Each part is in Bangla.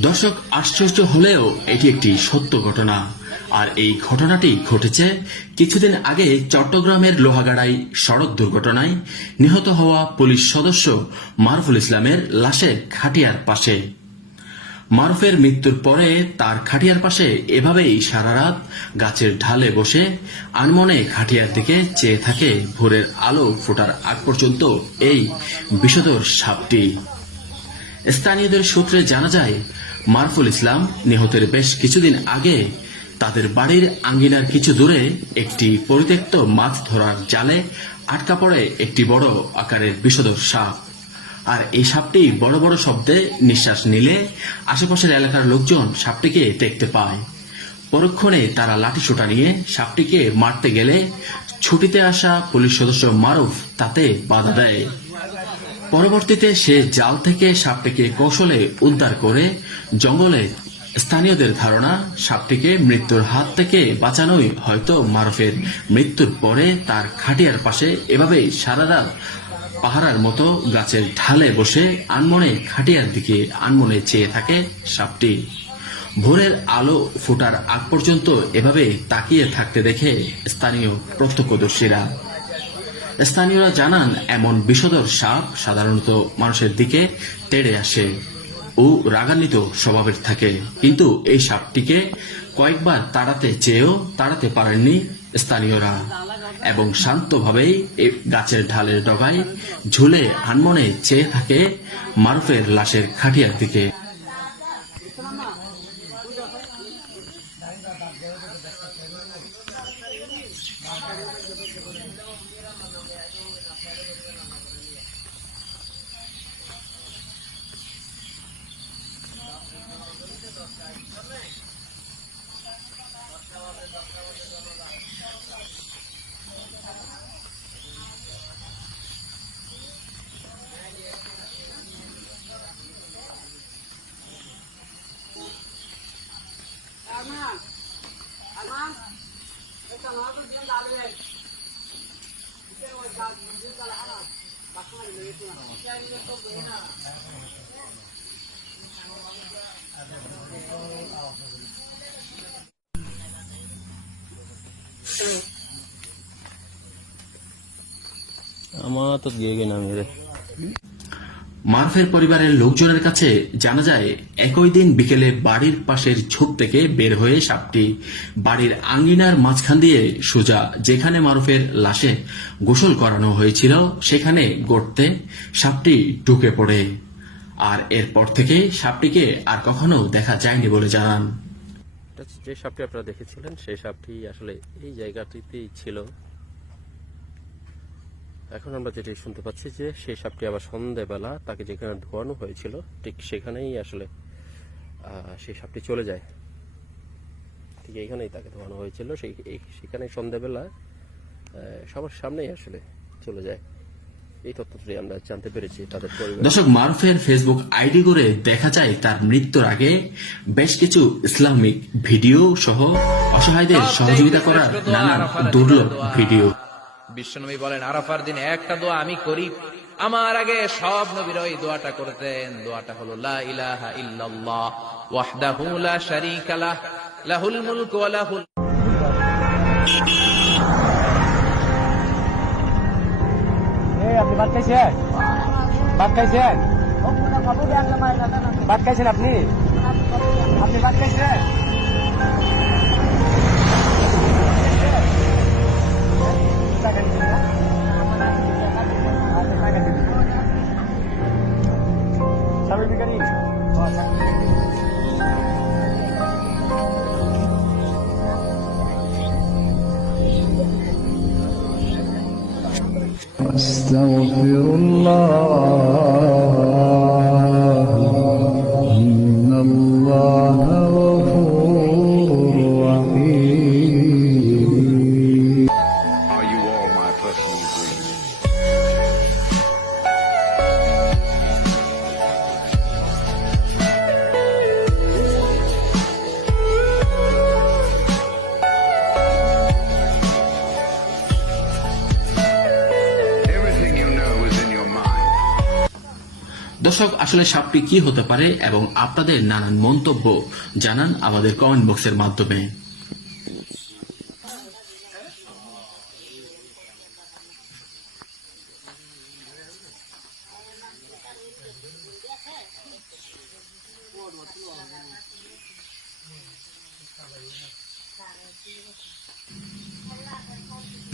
দর্শক, আশ্চর্য হলেও এটি একটি সত্য ঘটনা। আর এই ঘটনাটি ঘটেছে কিছুদিন আগে চট্টগ্রামের লোহাগাড়াই সড়ক দুর্ঘটনায় নিহত হওয়া পুলিশ সদস্য মারফুল ইসলামের লাশের খাটিয়ার পাশে। মারুফের মৃত্যুর পরে তার খাটিয়ার পাশে এভাবেই সারা রাত গাছের ঢালে বসে আনমনে খাটিয়ার দিকে চেয়ে থাকে ভোরের আলো ফোটার আগ পর্যন্ত এই বিষধর সাপটি। স্থানীয়দের সূত্রে জানা যায়, মারফুল ইসলাম নিহতের বেশ কিছুদিন আগে তাদের বাড়ির আঙ্গিনার কিছু দূরে একটি পরিত্যক্ত মাছ ধরার জালে আটকা পড়ে একটি বড় আকারের বিষধর সাপ। আর এই সাপটি বড় বড় শব্দে নিঃশ্বাস নিলে আশেপাশের এলাকার লোকজন সাপটিকে দেখতে পায়। পরক্ষণে তারা লাঠি সোটা নিয়ে সাপটিকে মারতে গেলে ছুটিতে আসা পুলিশ সদস্য মারুফ তাতে বাধা দেয়। পরবর্তীতে সে জাল থেকে সাপটিকে কৌশলে উদ্ধার করে জঙ্গলে স্থানীয়দের ধারণা সাপটিকে মৃত্যুর হাত থেকে বাঁচানোই হয়তো মারুফের মৃত্যুর পরে তার খাটিয়ার পাশে এভাবেই সারা রাত পাহারার মতো গাছের ঢালে বসে আনমনে খাটিয়ার দিকে আনমনে চেয়ে থাকে সাপটি। ভোরের আলো ফোটার আগ পর্যন্ত এভাবে তাকিয়ে থাকতে দেখে স্থানীয় প্রত্যক্ষদর্শীরা। স্থানীয়রা জানান, এমন বিষধর সাপ সাধারণত মানুষের দিকে তেড়ে আসে ও রাগান্বিত স্বভাবের থাকে। কিন্তু এই সাপটিকে কয়েকবার তাড়াতে চেয়েও তাড়াতে পারেননি স্থানীয়রা। এবং শান্তভাবেই এই গাছের ঢালের ডগায় ঝুলে আনমনে চেয়ে থাকে মারুফের লাশের খাটিয়ার দিকে। Ama tot gege namire. Eh. মারুফের পরিবারের লোকজনের কাছে জানা যায়, একই দিন বিকেলে বাড়ির পাশের ঝোপ থেকে বের হয়ে সাপটি বাড়ির আঙ্গিনার মাঝখান দিয়ে সোজা যেখানে মারুফের লাশে গোসল করানো হয়েছিল, সেখানে গড়তে সাপটি ঢুকে পড়ে। আর এরপর থেকে সাপটিকে আর কখনো দেখা যায়নি বলে জানান। যে সাপটি আপনারা দেখেছিলেন, সেই সাপটি আসলে এই জায়গাটিতেই ছিল। এখন আমরা যেটি শুনতে পাচ্ছি যে সেই সাপটি আবার সন্ধেবেলা তাকে যেখানে ধোয়ানো হয়েছিল ঠিক সেখানেই আসলে সেই সাপটি চলে যায়। ঠিক এইখানেই তাকে ধোয়ানো হয়েছিল সেই এই- সেখানে সন্ধেবেলা সবার সামনেই আসলে চলে যায়। এই তথ্যটি আমরা জানতে পেরেছি তাদের দর্শক মারুফের ফেসবুক আইডি করে দেখা যায় তার মৃত্যুর আগে বেশ কিছু ইসলামিক ভিডিও সহ অসহায়দের সহযোগিতা করার নানা দুর্লভ ভিডিও। বিশ্বনবী বলেন, আরাফার দিন একটা দোয়া আমি করি। আমার আগে সব নবীরা ওই দোয়াটা করতেন। দোয়াটা হলো, লা ইলাহা ইল্লাল্লাহ, ওয়াহদাহু লা শারীকা লাহ, লাহুল মুলক ওয়া লাহুল আপনি ভাত খাইছেন? ভাত খাইছেন? ভাত খাইছেন আপনি? আপনি ভাত খাইছেন? أستغفر الله. দর্শক, আসলে সাপটি কি হতে পারে এবং আপনাদের নানান মন্তব্য জানান আমাদের কমেন্ট বক্সের মাধ্যমে।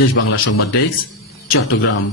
দেশ বাংলা সংবাদ ডেস্ক, চট্টগ্রাম।